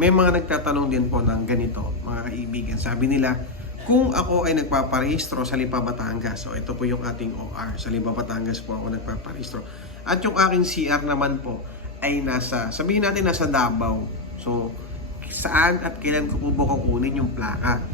may mga nagtatanong din po ng ganito, mga kaibigan. Sabi nila, kung ako ay nagpaparehistro sa Lipa Batangas, so ito po yung ating OR, sa Lipa Batangas po ako nagpaparehistro. At yung aking CR naman po ay nasa, sabihin natin nasa Davao. So, saan at kailan ko po ba kukunin yung plaka?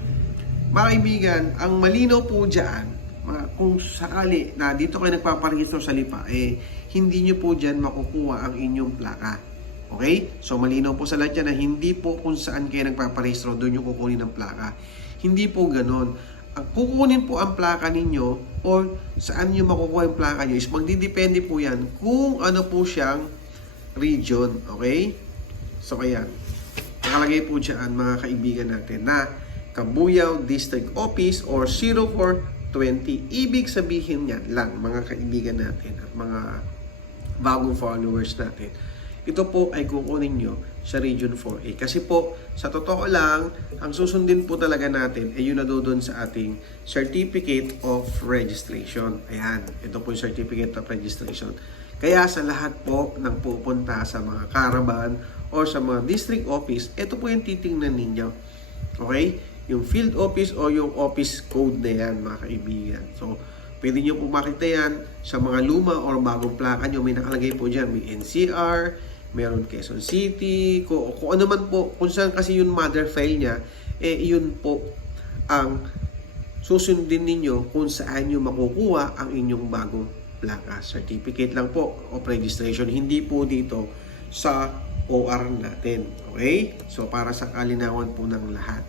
Mga kaibigan, ang malinaw po dyan, mga, kung sakali na dito kayo nagpaparehistro sa Lipa, eh, hindi nyo po dyan makukuha ang inyong plaka. Okay? So, malinaw po sa lahat yan na hindi po kung saan kayo nagpaparehistro, doon yung kukunin ang plaka. Hindi po ganon. Ang kukunin po ang plaka ninyo or saan nyo makukuha yung plaka nyo is magdidepende po yan kung ano po siyang region. Okay? So, ayan. Nakalagay po dyan mga kaibigan natin na Kabuyaw District Office or 0420. Ibig sabihin yan lang mga kaibigan natin at mga bagong followers natin. Ito po ay kukunin nyo sa Region 4A. Kasi po, sa totoo lang, ang susundin po talaga natin ay yung nadodoon sa ating Certificate of Registration. Ayan, ito po yung Certificate of Registration. Kaya sa lahat po ng pupunta sa mga caravan or sa mga district office, ito po yung titingnan ninyo. Okay? Yung field office o yung office code na yan, mga kaibigan. So, pwede nyo po makita yan sa mga luma or bagong plaka nyo. May nakalagay po dyan. May NCR, meron Quezon City, kung, kung ano man po, kung saan kasi yung mother file niya, eh yun po ang susundin ninyo kung saan nyo makukuha ang inyong bagong plaka. Certificate lang po of registration, hindi po dito sa OR natin. Okay? So, para sa kalinawan po ng lahat.